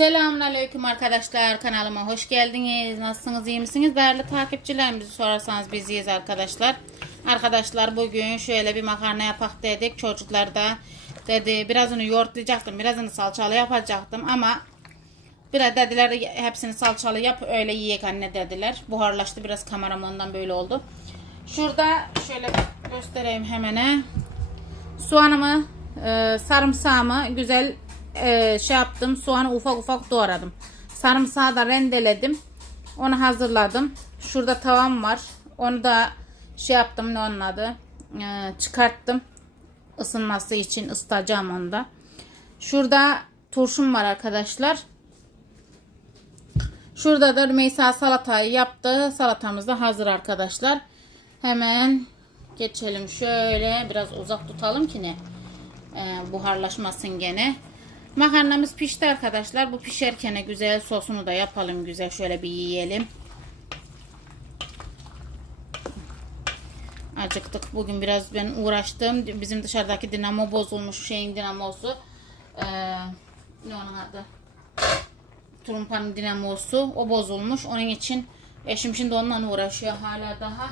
Selamünaleyküm arkadaşlar kanalıma hoş geldiniz. Nasılsınız iyi misiniz? Değerli takipçilerimizi sorarsanız biz iyiyiz arkadaşlar. Arkadaşlar bugün şöyle bir makarna yapak dedik. Çocuklar da dedi birazını yoğurtlayacaktım. Birazını salçalı yapacaktım ama biraz dediler hepsini salçalı yap öyle yiyek anne dediler. Buharlaştı biraz kameram ondan böyle oldu. Şurada şöyle göstereyim hemen. Soğanımı, e, sarımsağımı güzel e, şey yaptım. Soğanı ufak ufak doğradım. Sarımsağı da rendeledim. Onu hazırladım. Şurada tavam var. Onu da şey yaptım ne onun adı. E, çıkarttım. Isınması için ısıtacağım onu da. Şurada turşum var arkadaşlar. Şurada da Rümeysa salatayı yaptı. Salatamız da hazır arkadaşlar. Hemen geçelim şöyle biraz uzak tutalım ki ne e, buharlaşmasın gene. Makarnamız pişti arkadaşlar. Bu pişerken güzel sosunu da yapalım güzel şöyle bir yiyelim. Acıktık. Bugün biraz ben uğraştım. Bizim dışarıdaki dinamo bozulmuş şeyin dinamosu. Ee, ne onun adı? Trumpanın dinamosu. O bozulmuş. Onun için eşim şimdi onunla uğraşıyor hala daha.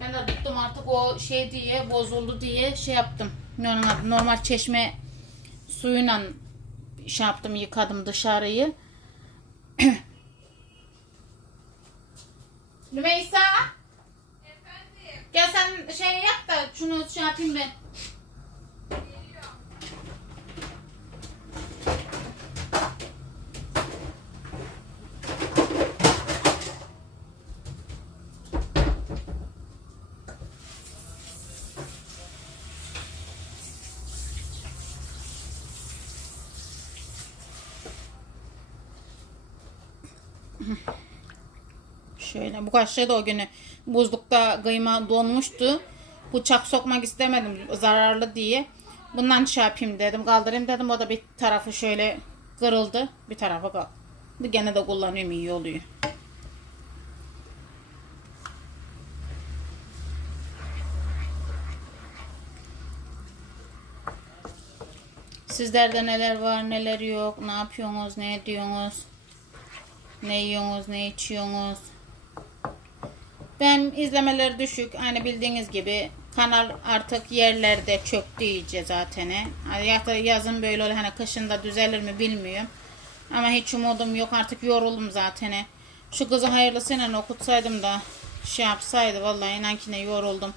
Ben de tuttum artık o şey diye bozuldu diye şey yaptım. Ne onun adı? Normal çeşme suyuyla şey yaptım yıkadım dışarıyı. Rümeysa Efendim, gel sen şey yap da şunu şey yapayım ben. geliyor. Şöyle bu kaşığı da o günü buzlukta kıyma donmuştu. Bıçak sokmak istemedim zararlı diye. Bundan şey yapayım dedim kaldırayım dedim. O da bir tarafı şöyle kırıldı. Bir tarafı kaldı. Gene de kullanıyorum iyi oluyor. Sizlerde neler var neler yok. Ne yapıyorsunuz ne ediyorsunuz. Ne yiyorsunuz ne içiyorsunuz. Ben izlemeler düşük. Hani bildiğiniz gibi kanal artık yerlerde çöktü iyice zaten. Ya da yazın böyle olur hani kışında düzelir mi bilmiyorum. Ama hiç umudum yok artık yoruldum zaten. Şu kızı hayırlısıyla okutsaydım da şey yapsaydı vallahi inan ki ne yoruldum.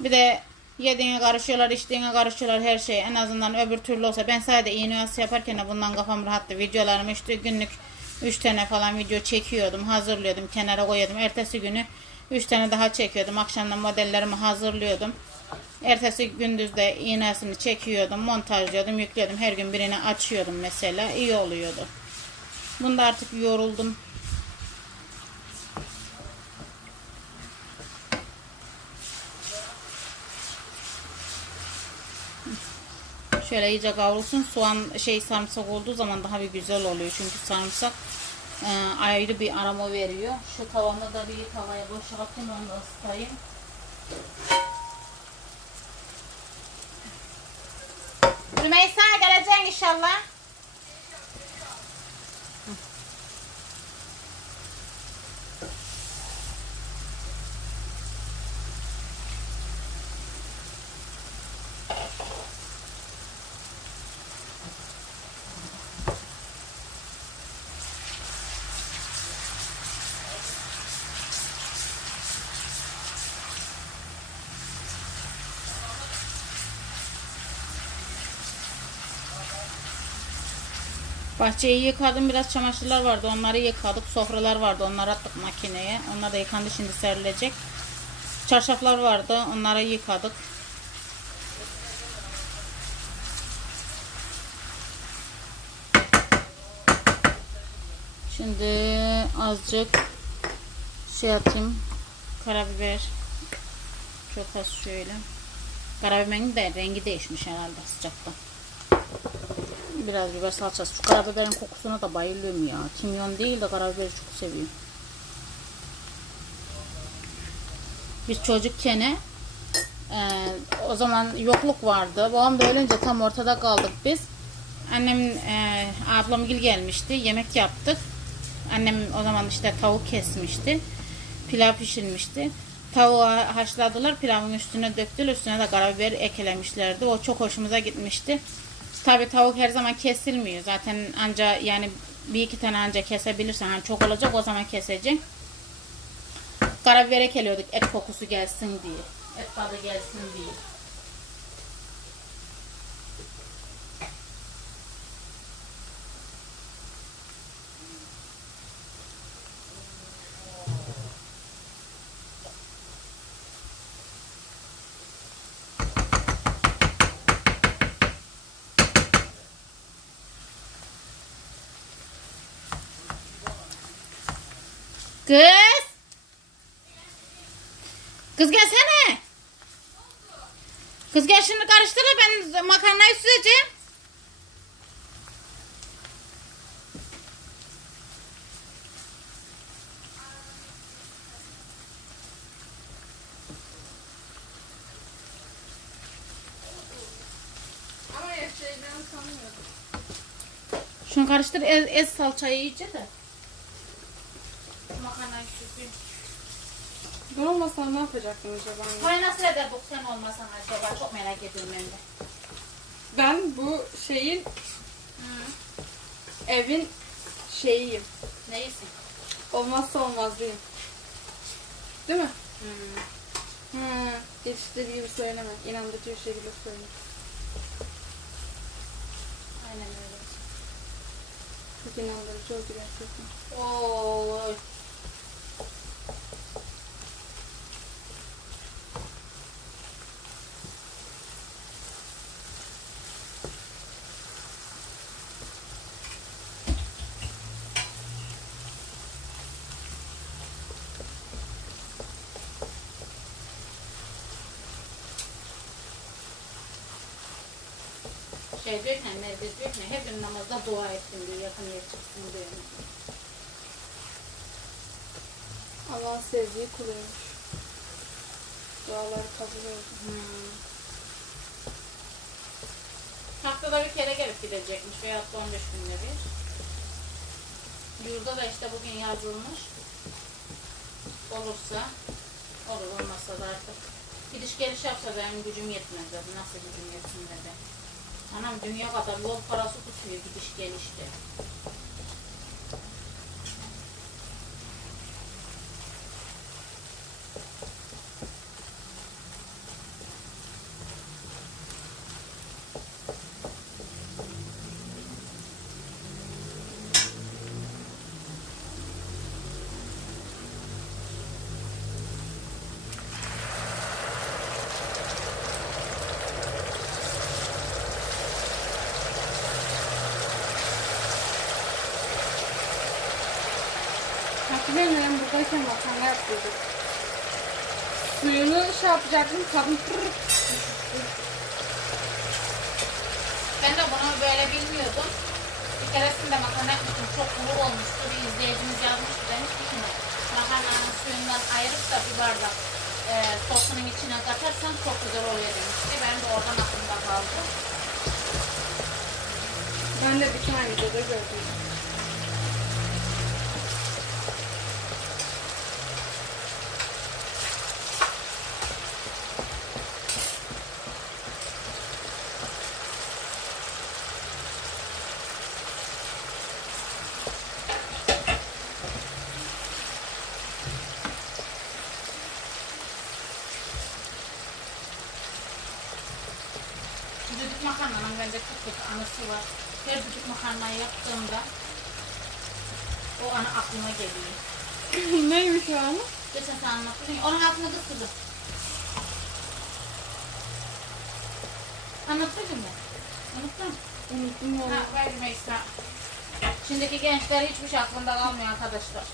Bir de yediğine karışıyorlar, içtiğine karışıyorlar her şey. En azından öbür türlü olsa ben sadece iğne yaparken de bundan kafam rahattı. Videolarımı işte günlük 3 tane falan video çekiyordum, hazırlıyordum, kenara koyuyordum. Ertesi günü 3 tane daha çekiyordum. Akşamdan modellerimi hazırlıyordum. Ertesi gündüz de iğnesini çekiyordum, montajlıyordum, yüklüyordum. Her gün birini açıyordum mesela. iyi oluyordu. Bunda artık yoruldum. Şöyle iyice kavrulsun. Soğan şey sarımsak olduğu zaman daha bir güzel oluyor. Çünkü sarımsak e, ayrı bir aroma veriyor. Şu tavamı da bir tavaya boşaltayım onu da ısıtayım. Rümeysa geleceksin inşallah. Bahçeyi yıkadım. Biraz çamaşırlar vardı. Onları yıkadık. Sofralar vardı. Onları attık makineye. Onlar da yıkandı. Şimdi serilecek. Çarşaflar vardı. Onları yıkadık. Şimdi azıcık şey atayım. Karabiber. Çok az şöyle. Karabiberin de rengi değişmiş herhalde sıcakta. Biraz biber salçası. Şu karabiberin kokusuna da bayılıyorum ya. Kimyon değil de karabiberi çok seviyorum. Biz çocukken e, o zaman yokluk vardı. Babam da ölünce tam ortada kaldık biz. Annemin e, ablamgil gelmişti. Yemek yaptık. Annem o zaman işte tavuk kesmişti. Pilav pişirmişti. Tavuğu haşladılar. Pilavın üstüne döktüler. Üstüne de karabiber eklemişlerdi. O çok hoşumuza gitmişti. Tabii tavuk her zaman kesilmiyor. Zaten anca yani bir iki tane anca kesebilirsen hani çok olacak o zaman keseceksin. Karabiber ekeliyorduk et kokusu gelsin diye. Et tadı gelsin diye. Kız! Kız gelsene. Kız gel şimdi karıştır ben makarnayı süzeceğim. Şunu karıştır ez, ez salçayı iyice de. Süzeyim. Ben olmasam ne yapacaktım acaba? Nasıl ederdik sen olmasan acaba çok merak ediyorum ben de. Ben bu şeyin evin şeyiyim. Neyse. Olmazsa olmazıyım. Değil mi? Hmm. Hı. Yetiştirdiği gibi söyleme. İnandırıcı bir şekilde söyle. Aynen öyle. Çok inandırıcı oldu gerçekten. Oo. Şey Nergiz diyor ki, hep namazda dua ettim diyor, yakın yer çıksın diyor. Allah'ın sevdiği kuluymuş. Duaları kabul oldu. Hmm. Haftada bir kere gelip gidecekmiş veya da 15 günde bir. Yurda da işte bugün yazılmış. Olursa olur olmazsa da artık gidiş geliş yapsa benim gücüm yetmez dedi. Nasıl gücüm yetsin dedi. Anam dünya kadar yol parası tutuyor gidiş gelişte. Buradayken makarna yaptırdık. Suyunu şey yapacaktım. Pırr. Ben de bunu böyle bilmiyordum. Bir keresinde makarna yapmıştım. Çok kuru olmuştu. Bir izleyicimiz yazmıştı. Demişti ki makarnanın suyundan ayırıp da bir bardak e, sosunun içine katarsan çok güzel oluyor demişti. Ben de oradan aklımda kaldı. Ben de bir tane videoda gördüm. Makarnanın bence çok kötü anısı var. Her düdük makarnayı yaptığımda o anı aklıma geliyor. Neymiş o anı? Geçen sen anlattın. Onun altını kız kızım. Anlattıydın mı? Mu? Unuttum onu. Ha, verdim ekstra. Şimdiki gençler hiçbir şey aklında kalmıyor arkadaşlar.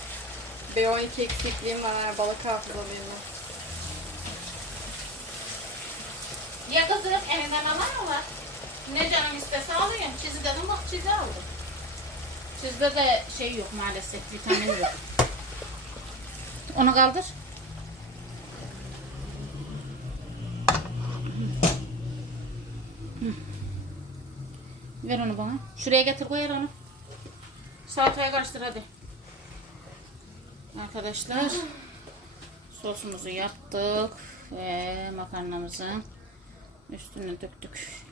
B12 eksikliğim var. ha, Balık hafızalıyım. Ya kızım elinden alan mı var? Ne canım istese alayım. Çizi dedim bak çizi aldım. Çizde de şey yok maalesef vitamin yok. Onu kaldır. Ver onu bana. Şuraya getir koyar onu. Salataya karıştır hadi. Arkadaşlar sosumuzu yaptık ve makarnamızın üstüne döktük.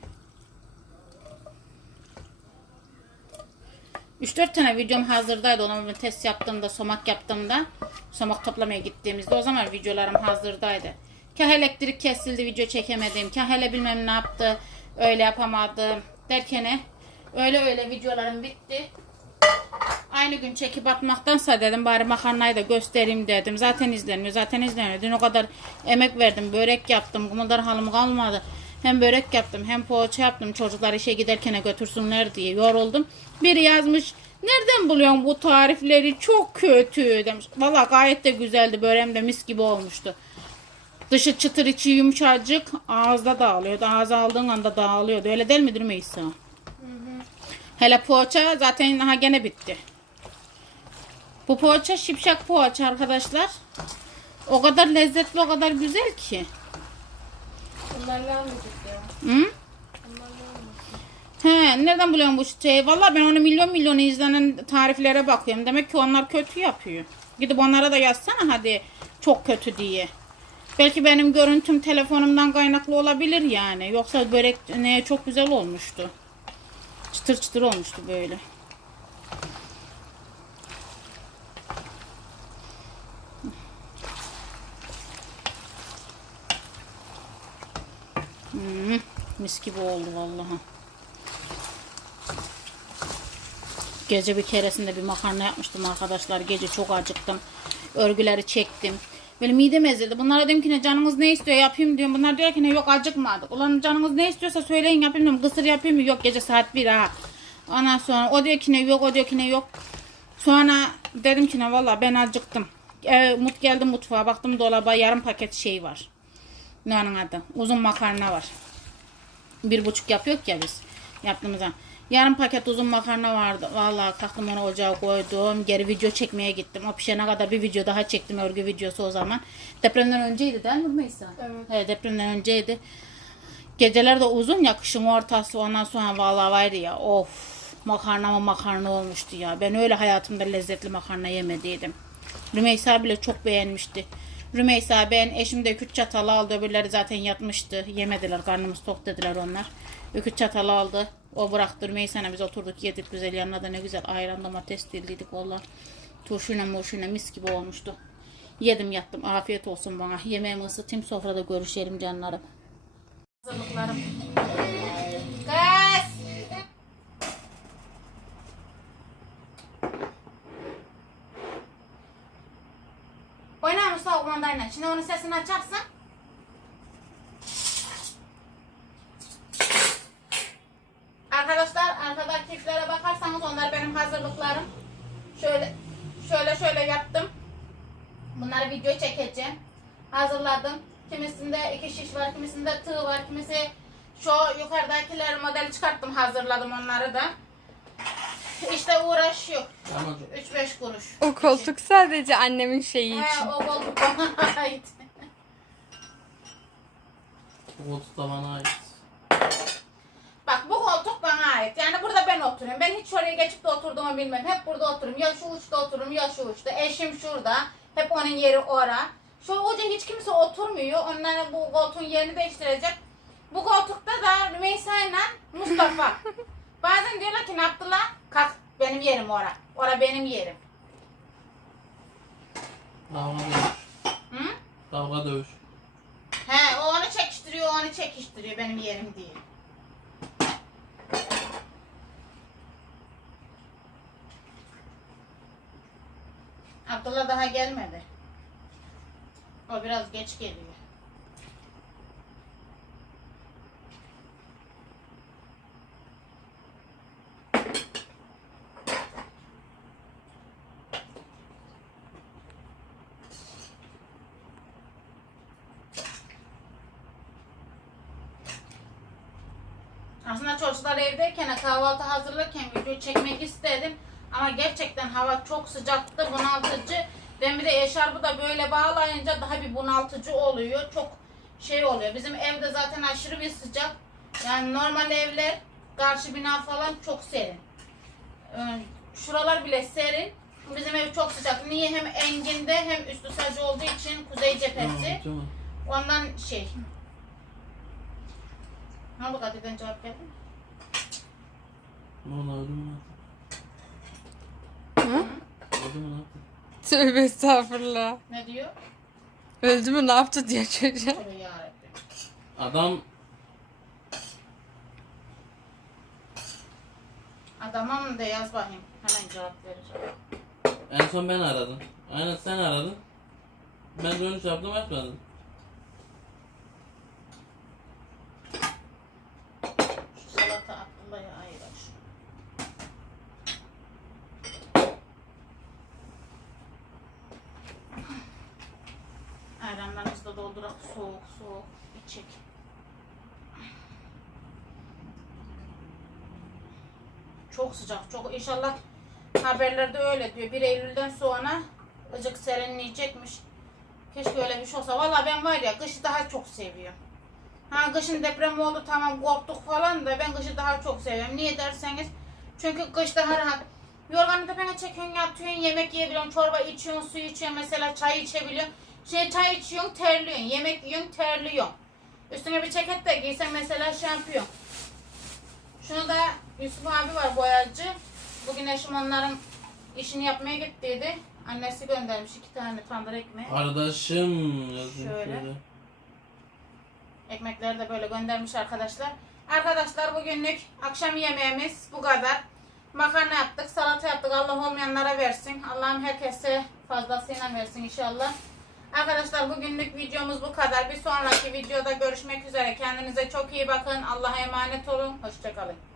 3-4 tane videom hazırdaydı. Bir test yaptığımda, somak yaptığımda, somak toplamaya gittiğimizde o zaman videolarım hazırdaydı. Kah elektrik kesildi, video çekemedim. Kah hele bilmem ne yaptı, öyle yapamadım derken öyle öyle videolarım bitti. Aynı gün çekip atmaktansa dedim bari makarnayı da göstereyim dedim. Zaten izlenmiyor, zaten izlenmiyor. Dün o kadar emek verdim, börek yaptım. Bu kadar halim kalmadı. Hem börek yaptım hem poğaça yaptım. Çocuklar işe giderken götürsünler diye yoruldum. Biri yazmış nereden buluyorsun bu tarifleri çok kötü demiş. Valla gayet de güzeldi. Böreğim de mis gibi olmuştu. Dışı çıtır içi yumuşacık ağızda dağılıyordu. Ağza aldığın anda dağılıyordu. Öyle değil midir Meysa? Hele poğaça zaten daha gene bitti. Bu poğaça şipşak poğaça arkadaşlar. O kadar lezzetli o kadar güzel ki. Hı? He, nereden buluyorsun bu şeyi? Valla ben onu milyon milyon izlenen tariflere bakıyorum. Demek ki onlar kötü yapıyor. Gidip onlara da yazsana hadi çok kötü diye. Belki benim görüntüm telefonumdan kaynaklı olabilir yani. Yoksa börek neye çok güzel olmuştu. Çıtır çıtır olmuştu böyle. Hmm, mis gibi oldu vallahi. Gece bir keresinde bir makarna yapmıştım arkadaşlar. Gece çok acıktım. Örgüleri çektim. Böyle midem ezildi. Bunlara dedim ki ne canınız ne istiyor yapayım diyorum. Bunlar diyor ki ne yok acıkmadık. Ulan canınız ne istiyorsa söyleyin yapayım diyorum. Kısır yapayım mı? Yok gece saat 1 ha. Ondan sonra o diyor ki ne yok o diyor ki ne yok. Sonra dedim ki ne valla ben acıktım. E, mut geldim mutfağa baktım dolaba yarım paket şey var. Ne onun adı? Uzun makarna var. Bir buçuk yapıyor ya biz yaptığımızda. Yarım paket uzun makarna vardı. Vallahi kalktım onu ocağa koydum. Geri video çekmeye gittim. O pişene kadar bir video daha çektim. Örgü videosu o zaman. Depremden önceydi değil mi Meysa? Evet. Evet depremden önceydi. Geceler de uzun ya kışın ortası ondan sonra vallahi vardı ya of makarna mı makarna olmuştu ya. Ben öyle hayatımda lezzetli makarna yemediydim. Rümeysa bile çok beğenmişti. Rümeysa ben eşim de üç çatalı aldı. Öbürleri zaten yatmıştı. Yemediler. Karnımız tok dediler onlar. Üç çatalı aldı. O bıraktı Rümeysa'na biz oturduk yedik güzel. Yanına da ne güzel ayran domates dildiydik valla. Turşuyla murşuyla mis gibi olmuştu. Yedim yattım. Afiyet olsun bana. Yemeğimi ısıtayım sofrada görüşelim canlarım. Hazırlıklarım. Kız! Oynar mısın o kumandayla? Şimdi onun sesini açarsın. Arkadaşlar arkadaki keyiflere bakarsanız onlar benim hazırlıklarım. Şöyle şöyle şöyle yaptım. Bunları video çekeceğim. Hazırladım. Kimisinde iki şiş var, kimisinde tığ var, kimisi şu yukarıdakiler modeli çıkarttım hazırladım onları da. İşte uğraşıyor. 3-5 kuruş. O koltuk sadece annemin şeyi için. He, o koltuk bana ait. Bu koltuk da bana ait. Bak bu koltuk bana ait. Yani burada ben oturuyorum. Ben hiç oraya geçip de oturduğumu bilmem. Hep burada otururum. Ya şu uçta otururum ya şu uçta. Eşim şurada. Hep onun yeri ora. Şu uca hiç kimse oturmuyor. Onların bu koltuğun yerini değiştirecek. Bu koltukta da Rümeysa ile Mustafa. Bazen diyorlar ki yaptılar? Kalk benim yerim ora. Ora benim yerim. Kavga dövüş. Hı? Kavga dövüş. He o onu çekiştiriyor, o onu çekiştiriyor benim yerim değil. Abdullah daha gelmedi. O biraz geç geliyor. Aslında çocuklar evdeyken kahvaltı hazırlarken video çekmek istedim. Ama gerçekten hava çok sıcaktı, bunaltıcı. Ben bir de eşarbı da böyle bağlayınca daha bir bunaltıcı oluyor. Çok şey oluyor. Bizim evde zaten aşırı bir sıcak. Yani normal evler karşı bina falan çok serin. Ee, Şuralar bile serin. Bizim ev çok sıcak. Niye? Hem enginde hem üstü sacı olduğu için kuzey cephesi. Ondan şey. Ne oldu Kadir'den cevap geldi mi? tamam. Valla öldü mü Hı? Öldü mü ne yaptı? Tövbe estağfurullah. Ne diyor? Öldü mü ne yaptı diye çocuğa. Tövbe yarabbim. Adam Adama mı de yaz bakayım. Hemen cevap vereceğim. en son ben aradım. Aynen sen aradın. Ben dönüş yaptım açmadın. Şu salata aklımda ya ayırar. Ayranlarımızı da doldurak soğuk soğuk içecek. Çok sıcak çok inşallah haberlerde öyle diyor 1 Eylül'den sonra ıcık serinleyecekmiş. Keşke öyle bir şey olsa. Valla ben var ya kışı daha çok seviyorum. Ha kışın deprem oldu tamam korktuk falan da ben kışı daha çok seviyorum. Niye derseniz çünkü kışta her rahat. Yorganı tepene çekiyorsun, yatıyorsun, yemek yiyebiliyorsun, çorba içiyorsun, su içiyorsun, mesela çay içebiliyorsun. Şey çay içiyorsun, terliyorsun, yemek yiyorsun, terliyorsun. Üstüne bir ceket de giysen mesela da Yusuf abi var boyacı. Bugün eşim onların işini yapmaya gittiydi. Annesi göndermiş iki tane tandır ekmeği. Kardeşim şöyle. Ekmekleri de böyle göndermiş arkadaşlar. Arkadaşlar bugünlük akşam yemeğimiz bu kadar. Makarna yaptık, salata yaptık. Allah olmayanlara versin. Allah'ım herkese fazlasıyla versin inşallah. Arkadaşlar bugünlük videomuz bu kadar. Bir sonraki videoda görüşmek üzere. Kendinize çok iyi bakın. Allah'a emanet olun. Hoşçakalın.